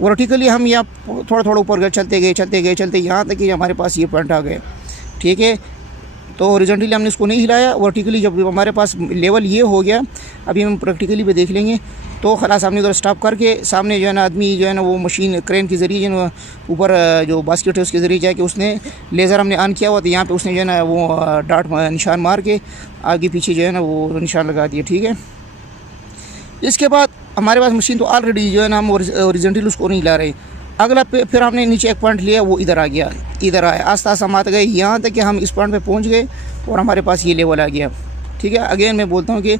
Vertically हम यहाँ थोड़ा थोड़ा ऊपर गए, चलते गए यहाँ तक कि हमारे पास ये पॉइंट आ गए, ठीक है। तो हॉरिजॉन्टली हमने इसको नहीं हिलाया, वर्टिकली जब हमारे पास लेवल ये हो गया, अभी हम प्रैक्टिकली भी देख लेंगे। तो खलास हमने उधर स्टॉप करके सामने जो है ना आदमी जो है ना वो मशीन क्रेन के ज़रिए जो है ऊपर जो बास्केट है उसके ज़रिए जाके उसने लेज़र हमने ऑन किया हुआ, तो यहाँ पे उसने जो है ना वो डाट निशान मार के आगे पीछे जो है ना वो निशान लगा दिया, ठीक है। इसके बाद हमारे पास मशीन तो ऑलरेडी जो है ना हम हॉरिजॉन्टली उसको नहीं ला रहे। अगला फिर हमने नीचे एक पॉइंट लिया, वो इधर आ गया, इधर आया, आस्ता आस्ता हम आते गए यहाँ तक कि हम इस पॉइंट पे पहुँच गए और हमारे पास ये लेवल आ गया, ठीक है। अगेन मैं बोलता हूँ कि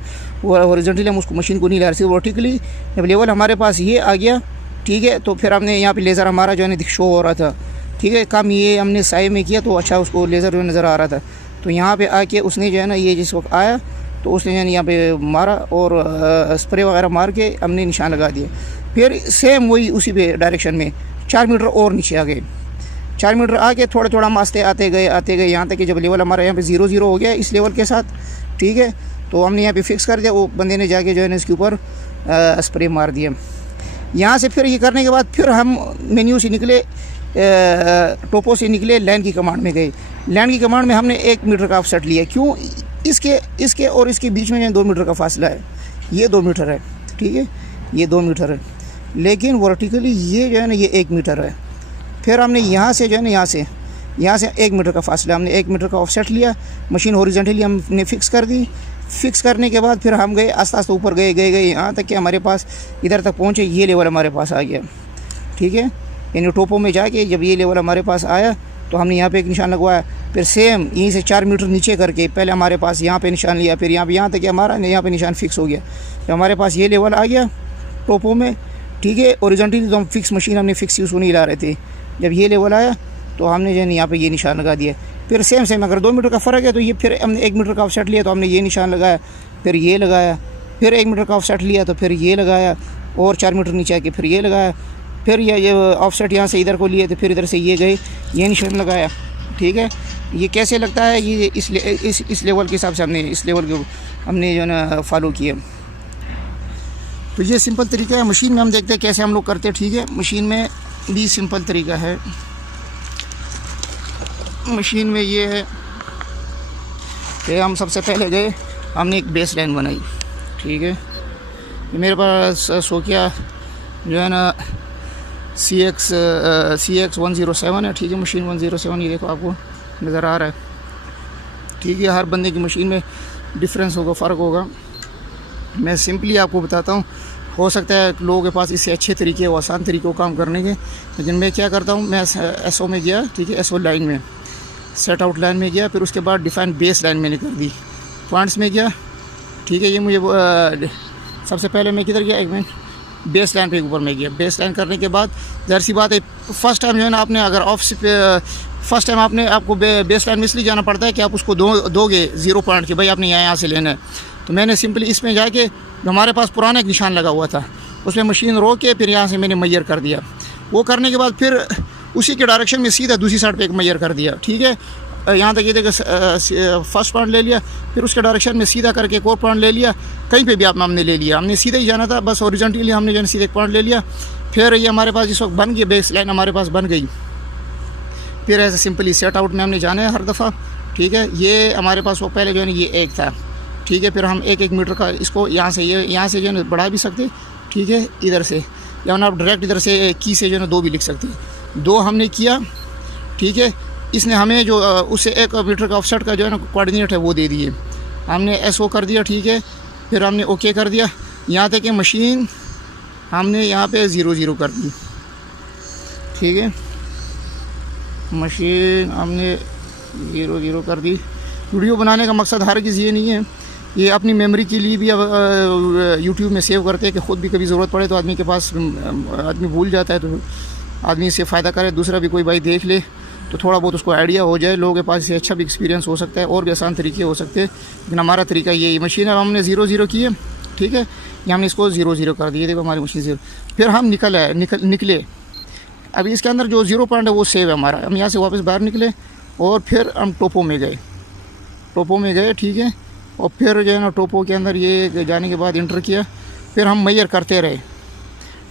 हॉरिजॉन्टली हम उसको मशीन को नहीं ला रहे, सिर्फ वर्टिकली जब लेवल हमारे पास ये आ गया, ठीक है। तो फिर हमने यहाँ पे लेज़र हमारा जो है ना शो हो रहा था, ठीक है। काम ये हमने साइड में किया तो अच्छा उसको लेज़र जो नज़र आ रहा था। तो यहाँ पे आके उसने जो है ना ये जिस वक्त आया तो उसने जो है यहाँ पे मारा और स्प्रे वगैरह मार के हमने निशान लगा दिए। फिर सेम वही उसी पे डायरेक्शन में 4 मीटर और नीचे आ गए, 4 मीटर आके थोड़ा थोड़ा हम आते गए यहाँ तक कि जब लेवल हमारा यहाँ पे 0-0 हो गया इस लेवल के साथ, ठीक है। तो हमने यहाँ पे फिक्स कर दिया, वो बंदे ने जाके जो है ना इसके ऊपर स्प्रे मार दिया। यहाँ से फिर ये करने के बाद फिर हम मेन्यू से निकले, टोपो से निकले, लैंड की कमांड में गए। लैंड की कमांड में हमने 1 मीटर का ऑफसेट लिया, क्यों, इसके और इसके बीच में जो है 2 मीटर का फासला है, ये 2 मीटर है, ठीक है, ये 2 मीटर है। लेकिन वर्टिकली ये जो है ना ये 1 मीटर है। फिर हमने यहाँ से जो है ना यहाँ से 1 मीटर का फासला, हमने 1 मीटर का ऑफसेट लिया, मशीन हॉरिजॉन्टली हमने फिक्स कर दी। फिक्स करने के बाद फिर हम गए आस्ते आस्ते ऊपर गए यहाँ तक कि हमारे पास इधर तक पहुँचे, ये लेवल हमारे पास आ गया, ठीक है। यानी टोपो में जाके जब ये लेवल हमारे पास आया तो हमने यहाँ पे एक निशान लगवाया। फिर सेम यहीं से 4 मीटर नीचे करके पहले हमारे पास यहाँ पे निशान लिया, फिर यहाँ तक कि हमारा यहाँ पे निशान फिक्स हो गया। जब हमारे पास ये लेवल आ गया टोपो में, ठीक है, हॉरिजॉन्टली तो हम फिक्स मशीन हमने फिक्स उसको नहीं ला रहे थे। जब ये लेवल आया तो हमने जो है यहाँ पे ये निशान लगा दिया। फिर सेम अगर 2 मीटर का फ़र्क है तो ये फिर हमने 1 मीटर का ऑफसेट लिया तो हमने ये निशान लगाया, फिर ये लगाया, फिर 1 मीटर का ऑफसेट लिया तो फिर ये लगाया, और 4 मीटर नीचे आके फिर ये लगाया, फिर ये ऑफसेट यहाँ से इधर को लिए तो फिर इधर से ये गए, ये निशान लगाया, ठीक है। ये कैसे लगता है, ये इस लेवल के हिसाब से हमने इस लेवल को हमने जो है ना फॉलो किया। तो ये सिंपल तरीका है। मशीन में हम देखते हैं कैसे हम लोग करते हैं, ठीक है। मशीन में भी सिंपल तरीका है। मशीन में ये है कि हम सबसे पहले गए, हमने एक बेस लाइन बनाई, ठीक है। मेरे पास सोकिया जो है ना CX 107 है, ठीक है। मशीन 107 ये देखो आपको नज़र आ रहा है, ठीक है। हर बंदे की मशीन में डिफरेंस होगा, फ़र्क होगा। मैं सिंपली आपको बताता हूँ, हो सकता है लोगों के पास इससे अच्छे तरीके और आसान तरीके काम करने के, लेकिन मैं क्या करता हूँ, मैं SO में गया, ठीक है, SO लाइन में, सेट आउट लाइन में गया, फिर उसके बाद डिफ़ाइन बेस लाइन मैंने कर दी, पॉइंट्स में गया, ठीक है। ये मुझे सबसे पहले मैं किधर गया, एक मिनट, बेस लाइन पे ऊपर में गया। बेस लाइन करने के बाद ज़ाहिर सी बात है फर्स्ट टाइम जो है ना आपने अगर फर्स्ट टाइम आपको बेस लाइन में इसलिए जाना पड़ता है कि आप उसको दोगे 0 पॉइंट के, भाई आपने यहाँ से लेना है। तो मैंने सिंपली इसमें जाके हमारे पास पुराना एक निशान लगा हुआ था, उसमें मशीन रोक के फिर यहाँ से मैंने मैयर कर दिया। वो करने के बाद फिर उसी के डायरेक्शन में सीधा दूसरी साइड पे एक मैयर कर दिया, ठीक है। यहाँ तक ये देखो फर्स्ट पॉइंट ले लिया, फिर उसके डायरेक्शन में सीधा करके एक और पॉइंट ले लिया, कहीं पे भी आप हमने ले लिया, हमने सीधा ही जाना था, बस हॉरिजॉन्टली हमने जो है सीधे एक पॉइंट ले लिया। फिर ये हमारे पास इस वक्त बन गई, बेस लाइन हमारे पास बन गई। फिर ऐसे सिंपली सेट आउट में हमने जाना है हर दफ़ा, ठीक है। ये हमारे पास वो पहले जो है ना ये 1 था, ठीक है। फिर हम 1-1 मीटर का इसको यहाँ से जो है बढ़ा भी सकते, ठीक है, इधर से, या आप डायरेक्ट इधर से की से जो है ना 2 भी लिख सकते हैं। 2 हमने किया, ठीक है। इसने हमें जो उससे 1 मीटर का ऑफसेट का जो है ना कोऑर्डिनेट है वो दे दिए, हमने SO कर दिया, ठीक है। फिर हमने ओके कर दिया, यहाँ तक कि मशीन हमने यहाँ पे 0-0 कर दी, ठीक है। मशीन हमने 0-0 कर दी। वीडियो बनाने का मकसद हरगिज़ ये नहीं है, ये अपनी मेमोरी के लिए भी अब यूट्यूब में सेव करते हैं कि ख़ुद भी कभी ज़रूरत पड़े तो आदमी के पास आदमी भूल जाता है, तो आदमी इससे फ़ायदा करे, दूसरा भी कोई भाई देख ले तो थोड़ा बहुत उसको आइडिया हो जाए। लोगों के पास इससे अच्छा भी एक्सपीरियंस हो सकता है, और भी आसान तरीके हो सकते हैं, लेकिन हमारा तरीका ये मशीन है हमने 0-0 की है, ठीक है। ये हमने इसको 0-0 कर दिया, देखो हमारी मशीन 0। फिर हम निकले। अभी इसके अंदर जो 0 पॉइंट है वो सेव है हमारा। हम यहाँ से वापस बाहर निकले और फिर हम टोपो में गए, ठीक है। और फिर जो है ना टोपो के अंदर ये जाने के बाद इंटर किया, फिर हम मैयर करते रहे,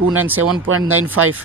297.95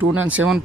297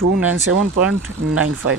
297.95.